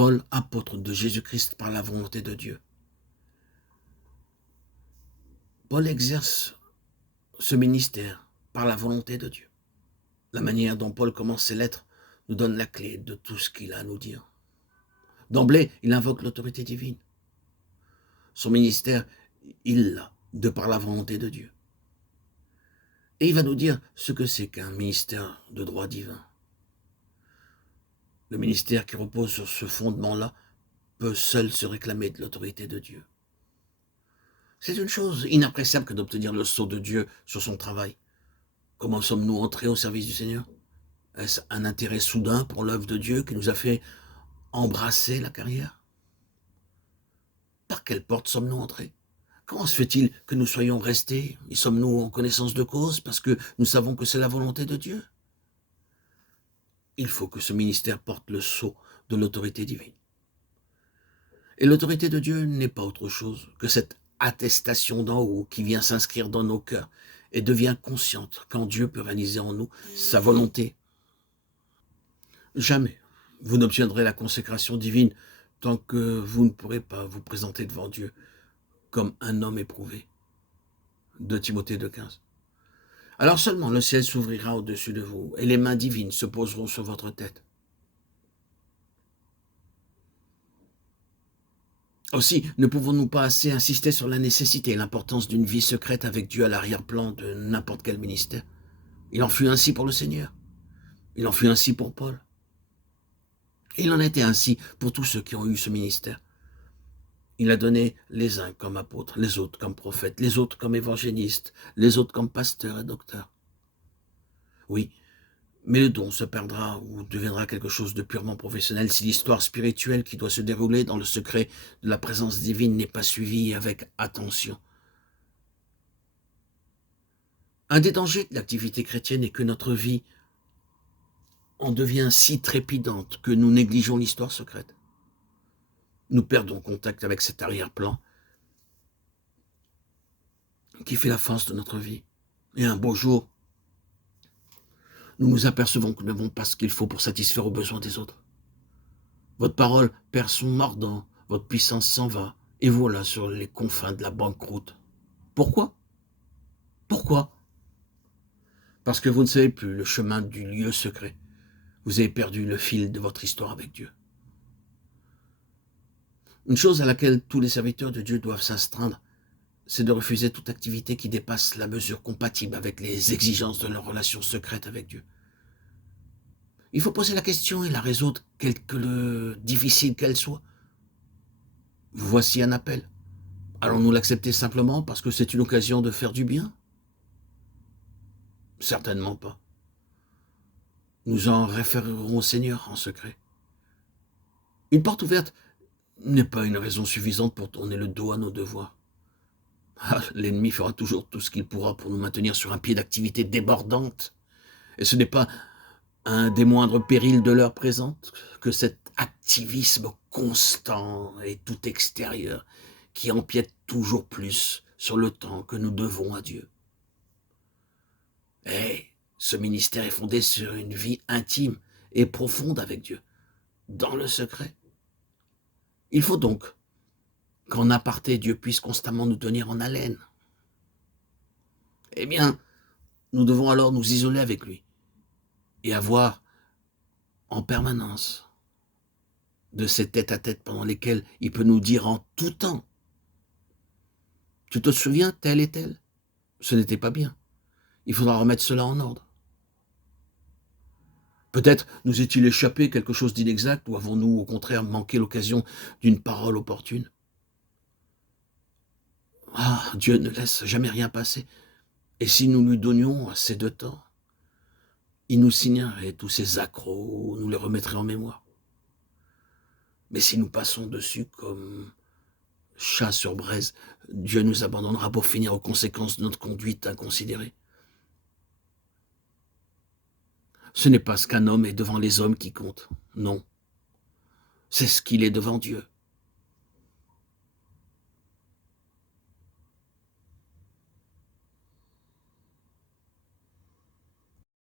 Paul, apôtre de Jésus-Christ par la volonté de Dieu. Paul exerce ce ministère par la volonté de Dieu. La manière dont Paul commence ses lettres nous donne la clé de tout ce qu'il a à nous dire. D'emblée, il invoque l'autorité divine. Son ministère, il l'a, de par la volonté de Dieu. Et il va nous dire ce que c'est qu'un ministère de droit divin. Le ministère qui repose sur ce fondement-là peut seul se réclamer de l'autorité de Dieu. C'est une chose inappréciable que d'obtenir le sceau de Dieu sur son travail. Comment sommes-nous entrés au service du Seigneur? Est-ce un intérêt soudain pour l'œuvre de Dieu qui nous a fait embrasser la carrière? Par quelle porte sommes-nous entrés? Comment se fait-il que nous soyons restés? Y sommes-nous en connaissance de cause parce que nous savons que c'est la volonté de Dieu? Il faut que ce ministère porte le sceau de l'autorité divine. Et l'autorité de Dieu n'est pas autre chose que cette attestation d'en haut qui vient s'inscrire dans nos cœurs et devient consciente quand Dieu peut réaliser en nous sa volonté. Jamais vous n'obtiendrez la consécration divine tant que vous ne pourrez pas vous présenter devant Dieu comme un homme éprouvé. 2 Timothée 2,15. Alors seulement le ciel s'ouvrira au-dessus de vous et les mains divines se poseront sur votre tête. Aussi, ne pouvons-nous pas assez insister sur la nécessité et l'importance d'une vie secrète avec Dieu à l'arrière-plan de n'importe quel ministère? Il en fut ainsi pour le Seigneur. Il en fut ainsi pour Paul. Et il en a été ainsi pour tous ceux qui ont eu ce ministère. Il a donné les uns comme apôtres, les autres comme prophètes, les autres comme évangélistes, les autres comme pasteurs et docteurs. Oui, mais le don se perdra ou deviendra quelque chose de purement professionnel si l'histoire spirituelle qui doit se dérouler dans le secret de la présence divine n'est pas suivie avec attention. Un des dangers de l'activité chrétienne est que notre vie en devient si trépidante que nous négligeons l'histoire secrète. Nous perdons contact avec cet arrière-plan qui fait la force de notre vie. Et un beau jour, nous nous apercevons que nous n'avons pas ce qu'il faut pour satisfaire aux besoins des autres. Votre parole perd son mordant, votre puissance s'en va, et voilà sur les confins de la banqueroute. Pourquoi? Pourquoi? Parce que vous ne savez plus le chemin du lieu secret. Vous avez perdu le fil de votre histoire avec Dieu. Une chose à laquelle tous les serviteurs de Dieu doivent s'astreindre, c'est de refuser toute activité qui dépasse la mesure compatible avec les exigences de leur relation secrète avec Dieu. Il faut poser la question et la résoudre, quelque difficile qu'elle soit. Voici un appel. Allons-nous l'accepter simplement parce que c'est une occasion de faire du bien? Certainement pas. Nous en référerons au Seigneur en secret. Une porte ouverte n'est pas une raison suffisante pour tourner le dos à nos devoirs. L'ennemi fera toujours tout ce qu'il pourra pour nous maintenir sur un pied d'activité débordante. Et ce n'est pas un des moindres périls de l'heure présente que cet activisme constant et tout extérieur qui empiète toujours plus sur le temps que nous devons à Dieu. Et ce ministère est fondé sur une vie intime et profonde avec Dieu, dans le secret. Il faut donc qu'en aparté, Dieu puisse constamment nous tenir en haleine. Eh bien, nous devons alors nous isoler avec lui et avoir en permanence de ces tête-à-tête pendant lesquels il peut nous dire en tout temps: tu te souviens tel et tel? Ce n'était pas bien. Il faudra remettre cela en ordre. Peut-être nous est-il échappé quelque chose d'inexact ou avons-nous au contraire manqué l'occasion d'une parole opportune? Ah, Dieu ne laisse jamais rien passer. Et si nous lui donnions assez de temps, il nous signerait tous ces accros, nous les remettrait en mémoire. Mais si nous passons dessus comme chat sur braise, Dieu nous abandonnera pour finir aux conséquences de notre conduite inconsidérée. Ce n'est pas ce qu'un homme est devant les hommes qui compte, non. C'est ce qu'il est devant Dieu.